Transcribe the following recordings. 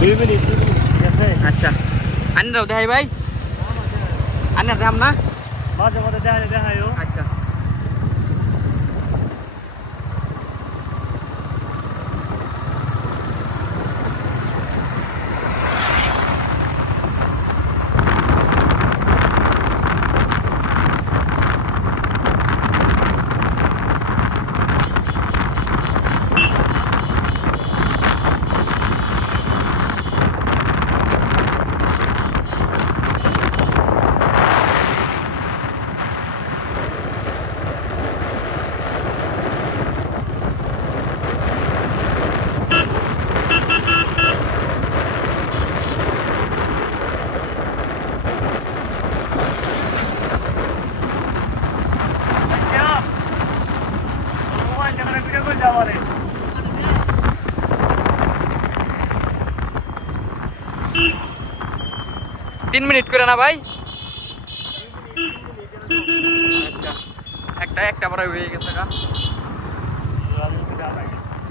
2 মিনিট আচ্ছা আন্নাও দেখাই ভাই আন্না দাম না মাঝে মাঝে দেখাইও আচ্ছা যাবারে 3 মিনিট করে না ভাই আচ্ছা একটা বড় হয়ে গেছে কা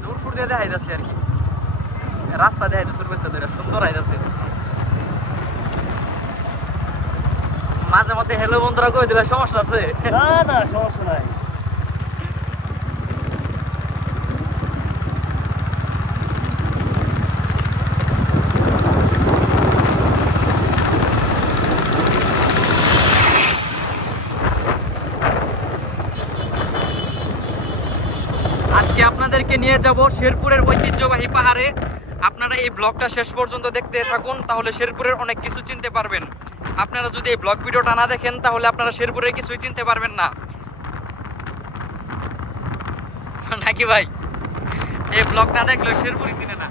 দূর ফুট দিয়ে দেখাই যাচ্ছে আর কি রাস্তা দেখাই যাচ্ছে করতে ধরে সুন্দর আইতাছে মাঝে মধ্যে হ্যালো বন্ধুরা কই দিলে সমস্যা আছে না না সমস্যা নাই আজকে আপনাদেরকে নিয়ে যাব শেরপুরের ঐতিহ্যবাহী পাহাড়ে আপনারা এই ব্লগটা শেষ পর্যন্ত দেখতে থাকুন তাহলে শেরপুরের অনেক কিছু চিনতে পারবেন আপনারা যদি এই ব্লগ ভিডিওটা না দেখেন তাহলে আপনারা শেরপুরের কিছুই চিনতে পারবেন না নাকি ভাই এই ব্লগ না দেখলে শেরপুরই চিনে না